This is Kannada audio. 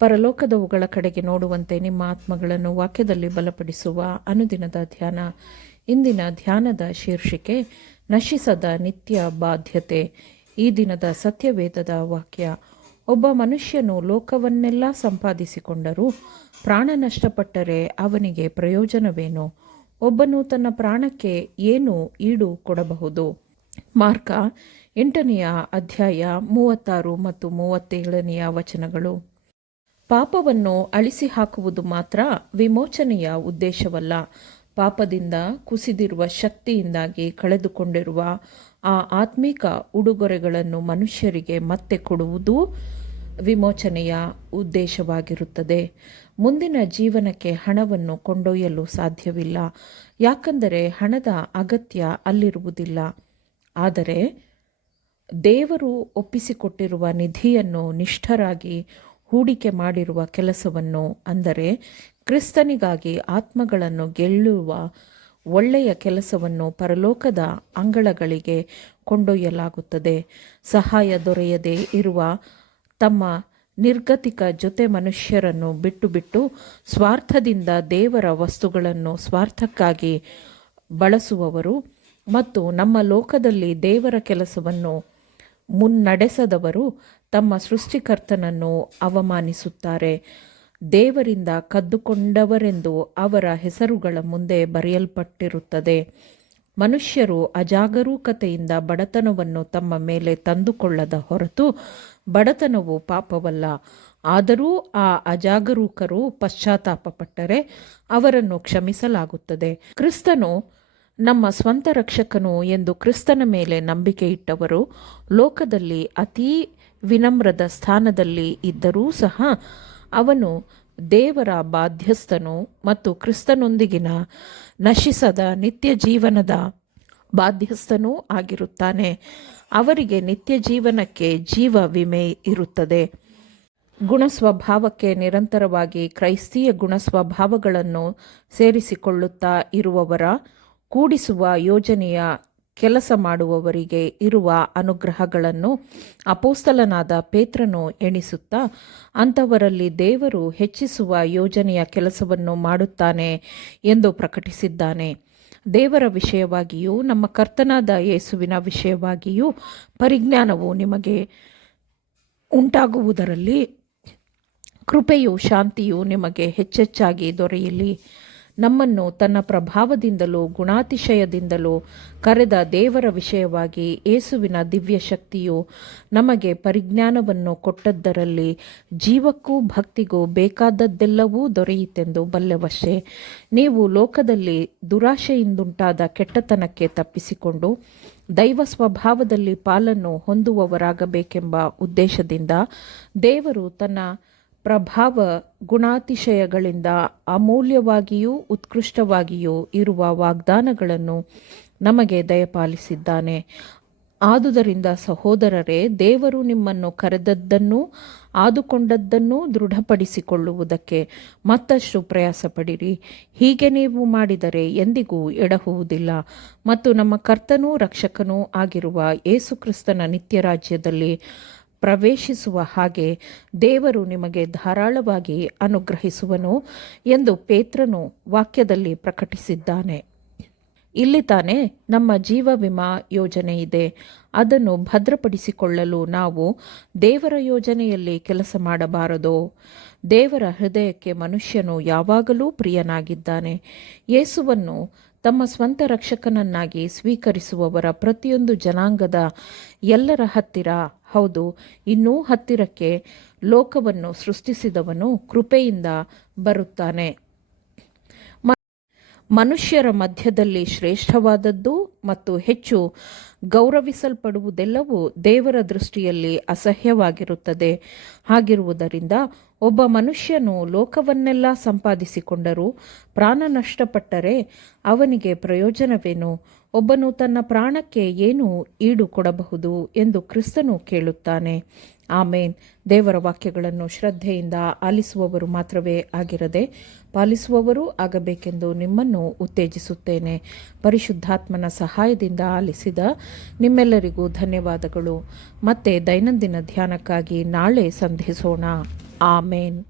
ಪರಲೋಕದವುಗಳ ಕಡೆಗೆ ನೋಡುವಂತೆ ನಿಮ್ಮ ಆತ್ಮಗಳನ್ನು ವಾಕ್ಯದಲ್ಲಿ ಬಲಪಡಿಸುವ ಅನುದಿನದ ಧ್ಯಾನ. ಇಂದಿನ ಧ್ಯಾನದ ಶೀರ್ಷಿಕೆ ನಶಿಸದ ನಿತ್ಯ ಬಾಧ್ಯತೆ. ಈ ದಿನದ ಸತ್ಯವೇದದ ವಾಕ್ಯ: ಒಬ್ಬ ಮನುಷ್ಯನು ಲೋಕವನ್ನೆಲ್ಲ ಸಂಪಾದಿಸಿಕೊಂಡರೂ ಪ್ರಾಣ ನಷ್ಟಪಟ್ಟರೆ ಅವನಿಗೆ ಪ್ರಯೋಜನವೇನು? ಒಬ್ಬನು ತನ್ನ ಪ್ರಾಣಕ್ಕೆ ಏನು ಈಡು ಕೊಡಬಹುದು? ಮಾರ್ಕ 8ನೇ ಅಧ್ಯಾಯ 36 ಮತ್ತು 37ನೇ ವಚನಗಳು. ಪಾಪವನ್ನು ಅಳಿಸಿ ಹಾಕುವುದು ಮಾತ್ರ ವಿಮೋಚನೆಯ ಉದ್ದೇಶವಲ್ಲ. ಪಾಪದಿಂದ ಕುಸಿದಿರುವ ಶಕ್ತಿಯಿಂದಾಗಿ ಕಳೆದುಕೊಂಡಿರುವ ಆ ಆತ್ಮಿಕ ಉಡುಗೊರೆಗಳನ್ನು ಮನುಷ್ಯರಿಗೆ ಮತ್ತೆ ಕೊಡುವುದೂ ವಿಮೋಚನೆಯ ಉದ್ದೇಶವಾಗಿರುತ್ತದೆ. ಮುಂದಿನ ಜೀವನಕ್ಕೆ ಹಣವನ್ನು ಕೊಂಡೊಯ್ಯಲು ಸಾಧ್ಯವಿಲ್ಲ, ಯಾಕಂದರೆ ಹಣದ ಅಗತ್ಯ ಅಲ್ಲಿರುವುದಿಲ್ಲ. ಆದರೆ ದೇವರು ಒಪ್ಪಿಸಿಕೊಟ್ಟಿರುವ ನಿಧಿಯನ್ನು ನಿಷ್ಠರಾಗಿ ಹೂಡಿಕೆ ಮಾಡಿರುವ ಕೆಲಸವನ್ನು, ಅಂದರೆ ಕ್ರಿಸ್ತನಿಗಾಗಿ ಆತ್ಮಗಳನ್ನು ಗೆಲ್ಲುವ ಒಳ್ಳೆಯ ಕೆಲಸವನ್ನು ಪರಲೋಕದ ಅಂಗಳಗಳಿಗೆ ಕೊಂಡೊಯ್ಯಲಾಗುತ್ತದೆ. ಸಹಾಯ ದೊರೆಯದೇ ಇರುವ ತಮ್ಮ ನಿರ್ಗತಿಕ ಜೊತೆ ಮನುಷ್ಯರನ್ನು ಬಿಟ್ಟು ಸ್ವಾರ್ಥದಿಂದ ದೇವರ ವಸ್ತುಗಳನ್ನು ಸ್ವಾರ್ಥಕ್ಕಾಗಿ ಬಳಸುವವರು ಮತ್ತು ನಮ್ಮ ಲೋಕದಲ್ಲಿ ದೇವರ ಕೆಲಸವನ್ನು ಮುನ್ನಡೆಸದವರು ತಮ್ಮ ಸೃಷ್ಟಿಕರ್ತನನ್ನು ಅವಮಾನಿಸುತ್ತಾರೆ. ದೇವರಿಂದ ಕದ್ದುಕೊಂಡವರೆಂದು ಅವರ ಹೆಸರುಗಳ ಮುಂದೆ ಬರೆಯಲ್ಪಟ್ಟಿರುತ್ತದೆ. ಮನುಷ್ಯರು ಅಜಾಗರೂಕತೆಯಿಂದ ಬಡತನವನ್ನು ತಮ್ಮ ಮೇಲೆ ತಂದುಕೊಳ್ಳದ ಹೊರತು ಬಡತನವು ಪಾಪವಲ್ಲ. ಆದರೂ ಆ ಅಜಾಗರೂಕರು ಪಶ್ಚಾತ್ತಾಪಪಟ್ಟರೆ ಅವರನ್ನು ಕ್ಷಮಿಸಲಾಗುತ್ತದೆ. ಕ್ರಿಸ್ತನು ನಮ್ಮ ಸ್ವಂತ ರಕ್ಷಕನು ಎಂದು ಕ್ರಿಸ್ತನ ಮೇಲೆ ನಂಬಿಕೆ ಇಟ್ಟವರು ಲೋಕದಲ್ಲಿ ಅತೀ ವಿನಮ್ರದ ಸ್ಥಾನದಲ್ಲಿ ಇದ್ದರೂ ಸಹ ಅವನು ದೇವರ ಬಾಧ್ಯಸ್ಥನು ಮತ್ತು ಕ್ರಿಸ್ತನೊಂದಿಗಿನ ನಶಿಸದ ನಿತ್ಯ ಜೀವನದ ಬಾಧ್ಯಸ್ಥನೂ ಆಗಿರುತ್ತಾನೆ. ಅವರಿಗೆ ನಿತ್ಯ ಜೀವನಕ್ಕೆ ಜೀವ ವಿಮೆ ಇರುತ್ತದೆ. ಗುಣಸ್ವಭಾವಕ್ಕೆ ನಿರಂತರವಾಗಿ ಕ್ರೈಸ್ತೀಯ ಗುಣಸ್ವಭಾವಗಳನ್ನು ಸೇರಿಸಿಕೊಳ್ಳುತ್ತಾ ಇರುವವರ ಕೂಡಿಸುವ ಯೋಜನೆಯ ಕೆಲಸ ಮಾಡುವವರಿಗೆ ಇರುವ ಅನುಗ್ರಹಗಳನ್ನು ಅಪೊಸ್ತಲನಾದ ಪೇತ್ರನು ಎಣಿಸುತ್ತಾ ಅಂಥವರಲ್ಲಿ ದೇವರು ಹೆಚ್ಚಿಸುವ ಯೋಜನೆಯ ಕೆಲಸವನ್ನು ಮಾಡುತ್ತಾನೆ ಎಂದು ಪ್ರಕಟಿಸಿದ್ದಾನೆ. ದೇವರ ವಿಷಯವಾಗಿಯೂ ನಮ್ಮ ಕರ್ತನಾದ ಯೇಸುವಿನ ವಿಷಯವಾಗಿಯೂ ಪರಿಜ್ಞಾನವು ನಿಮಗೆ ಉಂಟಾಗುವುದರಲ್ಲಿ ಕೃಪೆಯೂ ಶಾಂತಿಯೂ ನಿಮಗೆ ಹೆಚ್ಚೆಚ್ಚಾಗಿ ದೊರೆಯಲಿ. ನಮ್ಮನ್ನು ತನ್ನ ಪ್ರಭಾವದಿಂದಲೂ ಗುಣಾತಿಶಯದಿಂದಲೂ ಕರೆದ ದೇವರ ವಿಷಯವಾಗಿ ಯೇಸುವಿನ ದಿವ್ಯ ಶಕ್ತಿಯು ನಮಗೆ ಪರಿಜ್ಞಾನವನ್ನು ಕೊಟ್ಟದ್ದರಲ್ಲಿ ಜೀವಕ್ಕೂ ಭಕ್ತಿಗೂ ಬೇಕಾದದ್ದೆಲ್ಲವೂ ದೊರೆಯಿತೆಂದು ಬಲ್ಲೆವಷ್ಟೇ. ನೀವು ಲೋಕದಲ್ಲಿ ದುರಾಶೆಯಿಂದುಂಟಾದ ಕೆಟ್ಟತನಕ್ಕೆ ತಪ್ಪಿಸಿಕೊಂಡು ದೈವ ಸ್ವಭಾವದಲ್ಲಿ ಪಾಲನ್ನು ಹೊಂದುವವರಾಗಬೇಕೆಂಬ ಉದ್ದೇಶದಿಂದ ದೇವರು ತನ್ನ ಪ್ರಭಾವ ಗುಣಾತಿಶಯಗಳಿಂದ ಅಮೂಲ್ಯವಾಗಿಯೂ ಉತ್ಕೃಷ್ಟವಾಗಿಯೂ ಇರುವ ವಾಗ್ದಾನಗಳನ್ನು ನಮಗೆ ದಯಪಾಲಿಸಿದ್ದಾನೆ. ಆದುದರಿಂದ ಸಹೋದರರೇ, ದೇವರು ನಿಮ್ಮನ್ನು ಕರೆದದ್ದನ್ನೂ ಆದುಕೊಂಡದ್ದನ್ನೂ ದೃಢಪಡಿಸಿಕೊಳ್ಳುವುದಕ್ಕೆ ಮತ್ತಷ್ಟು ಪ್ರಯಾಸಪಡಿರಿ. ಹೀಗೆ ನೀವು ಮಾಡಿದರೆ ಎಂದಿಗೂ ಎಡಹುವುದಿಲ್ಲ ಮತ್ತು ನಮ್ಮ ಕರ್ತನೂ ರಕ್ಷಕನೂ ಆಗಿರುವ ಯೇಸುಕ್ರಿಸ್ತನ ನಿತ್ಯರಾಜ್ಯದಲ್ಲಿ ಪ್ರವೇಶಿಸುವ ಹಾಗೆ ದೇವರು ನಿಮಗೆ ಧಾರಾಳವಾಗಿ ಅನುಗ್ರಹಿಸುವನು ಎಂದು ಪೇತ್ರನು ವಾಕ್ಯದಲ್ಲಿ ಪ್ರಕಟಿಸಿದ್ದಾನೆ. ಇಲ್ಲಿ ತಾನೇ ನಮ್ಮ ಜೀವ ವಿಮಾ ಯೋಜನೆ ಇದೆ. ಅದನ್ನು ಭದ್ರಪಡಿಸಿಕೊಳ್ಳಲು ನಾವು ದೇವರ ಯೋಜನೆಯಲ್ಲಿ ಕೆಲಸ ಮಾಡಬಾರದೋ? ದೇವರ ಹೃದಯಕ್ಕೆ ಮನುಷ್ಯನು ಯಾವಾಗಲೂ ಪ್ರಿಯನಾಗಿದ್ದಾನೆ. ಯೇಸುವನ್ನು ತಮ್ಮ ಸ್ವಂತ ರಕ್ಷಕನನ್ನಾಗಿ ಸ್ವೀಕರಿಸುವವರ ಪ್ರತಿಯೊಂದು ಜನಾಂಗದ ಎಲ್ಲರ ಹತ್ತಿರ, ಹೌದು, ಇನ್ನೂ ಹತ್ತಿರಕ್ಕೆ ಲೋಕವನ್ನು ಸೃಷ್ಟಿಸಿದವನು ಕೃಪೆಯಿಂದ ಬರುತ್ತಾನೆ. ಮನುಷ್ಯರ ಮಧ್ಯದಲ್ಲಿ ಶ್ರೇಷ್ಠವಾದದ್ದು ಮತ್ತು ಹೆಚ್ಚು ಗೌರವಿಸಲ್ಪಡುವುದೆಲ್ಲವೂ ದೇವರ ದೃಷ್ಟಿಯಲ್ಲಿ ಅಸಹ್ಯವಾಗಿರುತ್ತದೆ. ಹಾಗಿರುವುದರಿಂದ ಒಬ್ಬ ಮನುಷ್ಯನು ಲೋಕವನ್ನೆಲ್ಲ ಸಂಪಾದಿಸಿಕೊಂಡರೂ ಪ್ರಾಣ ನಷ್ಟಪಟ್ಟರೆ ಅವನಿಗೆ ಪ್ರಯೋಜನವೇನು? ಒಬ್ಬನು ತನ್ನ ಪ್ರಾಣಕ್ಕೆ ಏನು ಈಡು ಕೊಡಬಹುದು ಎಂದು ಕ್ರಿಸ್ತನು ಕೇಳುತ್ತಾನೆ. ಆಮೇನ್. ದೇವರ ವಾಕ್ಯಗಳನ್ನು ಶ್ರದ್ಧೆಯಿಂದ ಆಲಿಸುವವರು ಮಾತ್ರವೇ ಆಗಿರದೆ ಪಾಲಿಸುವವರೂ ಆಗಬೇಕೆಂದು ನಿಮ್ಮನ್ನು ಉತ್ತೇಜಿಸುತ್ತೇನೆ. ಪರಿಶುದ್ಧಾತ್ಮನ ಸಹಾಯದಿಂದ ಆಲಿಸಿದ ನಿಮ್ಮೆಲ್ಲರಿಗೂ ಧನ್ಯವಾದಗಳು. ಮತ್ತೆ ದೈನಂದಿನ ಧ್ಯಾನಕ್ಕಾಗಿ ನಾಳೆ ಸಂಧಿಸೋಣ. ಆಮೇನ್.